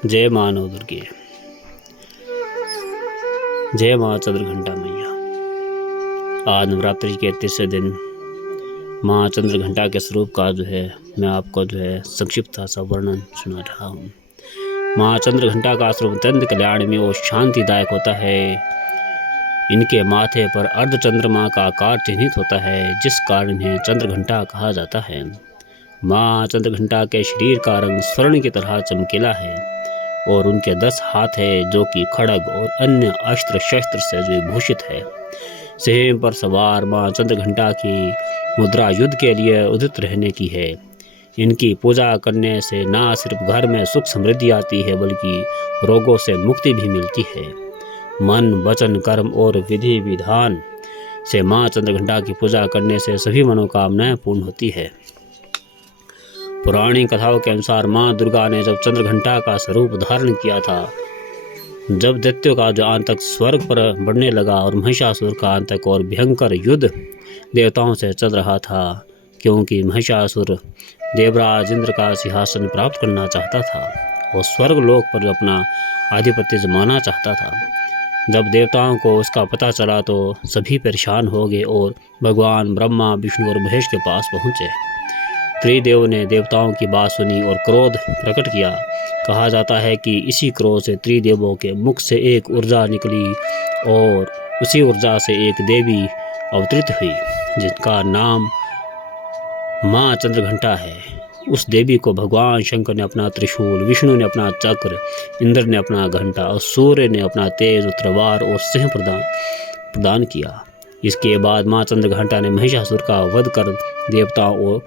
जय माँ नौ दुर्गे, जय माँ चंद्रघंटा मैया। आज नवरात्रि के तीसरे दिन माँ चंद्रघंटा के स्वरूप का मैं आपको संक्षिप्त सा वर्णन सुना रहा हूँ। माँ चंद्रघंटा का स्वरूप अत्यंत कल्याण में और शांतिदायक होता है। इनके माथे पर अर्ध चंद्रमा का आकार चिन्हित होता है, जिस कारण इन्हें चंद्रघंटा कहा जाता है। माँ चंद्रघंटा के शरीर का रंग स्वर्ण की तरह चमकीला है और उनके 10 हाथ है, जो कि खड़ग और अन्य अस्त्र शस्त्र से विभूषित है। सिंह पर सवार माँ चंद्रघंटा की मुद्रा युद्ध के लिए उदित रहने की है। इनकी पूजा करने से न सिर्फ घर में सुख समृद्धि आती है, बल्कि रोगों से मुक्ति भी मिलती है। मन, वचन, कर्म और विधि विधान से माँ चंद्रघंटा की पूजा करने से सभी मनोकामनाएं पूर्ण होती है। पुरानी कथाओं के अनुसार माँ दुर्गा ने जब चंद्रघंटा का स्वरूप धारण किया था, जब दैत्यों का आतंक स्वर्ग पर बढ़ने लगा और महिषासुर का आतंक और भयंकर युद्ध देवताओं से चल रहा था, क्योंकि महिषासुर देवराज इंद्र का सिंहासन प्राप्त करना चाहता था और स्वर्ग लोक पर अपना आधिपत्य जमाना चाहता था। जब देवताओं को उसका पता चला तो सभी परेशान हो गए और भगवान ब्रह्मा, विष्णु और महेश के पास पहुँचे। त्रिदेव ने देवताओं की बात सुनी और क्रोध प्रकट किया। कहा जाता है कि इसी क्रोध से त्रिदेवों के मुख से एक ऊर्जा निकली और उसी ऊर्जा से एक देवी अवतरित हुई, जिनका नाम माँ चंद्रघंटा है। उस देवी को भगवान शंकर ने अपना त्रिशूल, विष्णु ने अपना चक्र, इंद्र ने अपना घंटा और सूर्य ने अपना तेज तलवार और सिंह प्रदान किया। इसके बाद माँ चंद्रघंटा ने महिषासुर का वध कर देवताओं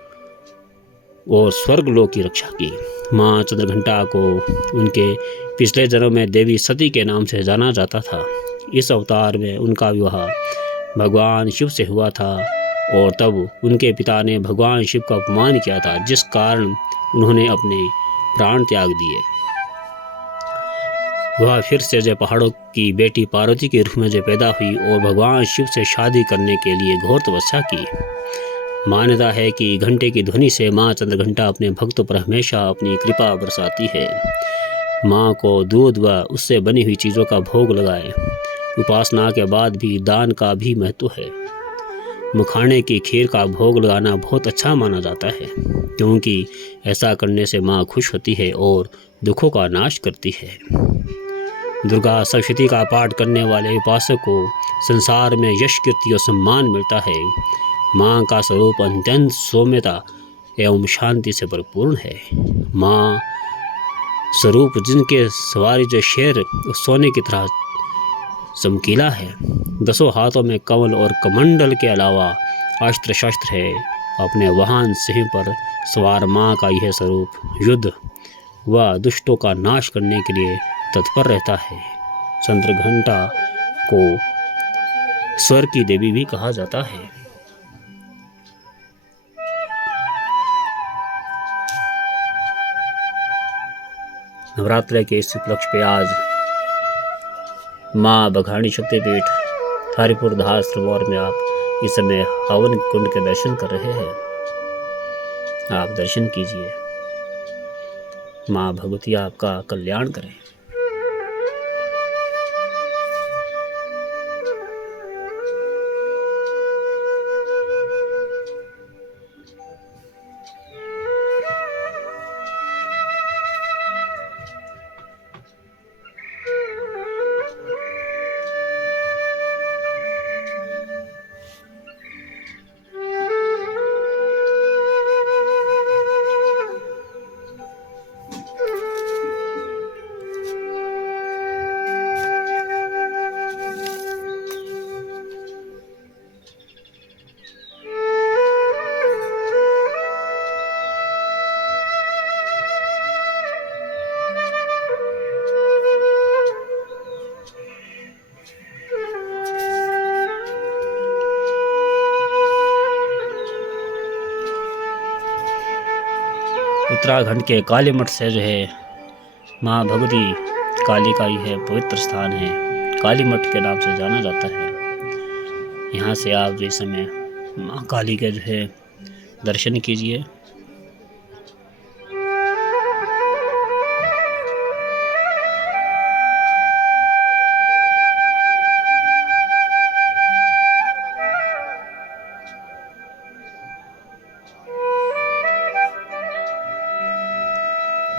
और स्वर्गलोक की रक्षा की। माँ चंद्रघंटा को उनके पिछले जन्म में देवी सती के नाम से जाना जाता था। इस अवतार में उनका विवाह भगवान शिव से हुआ था और तब उनके पिता ने भगवान शिव का अपमान किया था, जिस कारण उन्होंने अपने प्राण त्याग दिए। वह फिर से पहाड़ों की बेटी पार्वती के रूप में पैदा हुई और भगवान शिव से शादी करने के लिए घोर तपस्या की। मान्यता है कि घंटे की ध्वनि से माँ चंद्रघंटा अपने भक्तों पर हमेशा अपनी कृपा बरसाती है। माँ को दूध व उससे बनी हुई चीज़ों का भोग लगाए। उपासना के बाद भी दान का भी महत्व है। मखाने की खीर का भोग लगाना बहुत अच्छा माना जाता है, क्योंकि ऐसा करने से माँ खुश होती है और दुखों का नाश करती है। दुर्गा सप्तशती का पाठ करने वाले उपासक को संसार में यश, कीर्ति और सम्मान मिलता है। माँ का स्वरूप अत्यंत सौम्यता एवं शांति से परिपूर्ण है। माँ स्वरूप जिनके सवारी शेर सोने की तरह चमकीला है। 10 हाथों में कमल और कमंडल के अलावा अस्त्र शस्त्र है। अपने वाहन सिंह पर सवार माँ का यह स्वरूप युद्ध व दुष्टों का नाश करने के लिए तत्पर रहता है। चंद्रघंटा को स्वर्ग की देवी भी कहा जाता है। नवरात्रि के इस उपलक्ष्य पे आज माँ बघाणी शक्तिपीठ हरिपुर धार सरोवर में आप इस समय हवन कुंड के दर्शन कर रहे हैं। आप दर्शन कीजिए। माँ भगवती आपका कल्याण करें। उत्तराखंड के काली मठ से माँ भगवती काली का यह पवित्र स्थान है। काली मठ के नाम से जाना जाता है। यहाँ से आप इस समय माँ काली के दर्शन कीजिए।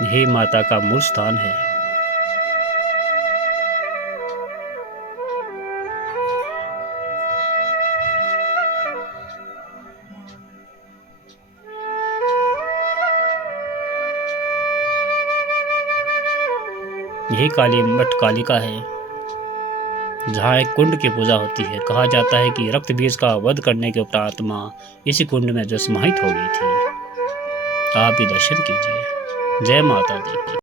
यही माता का मूल स्थान है। यही काली मठ कालिका है, जहाँ एक कुंड की पूजा होती है। कहा जाता है कि रक्त बीज का वध करने के उपरांत माँ इसी कुंड में जो समाहित हो गई थी। आप भी दर्शन कीजिए। जय माता दी।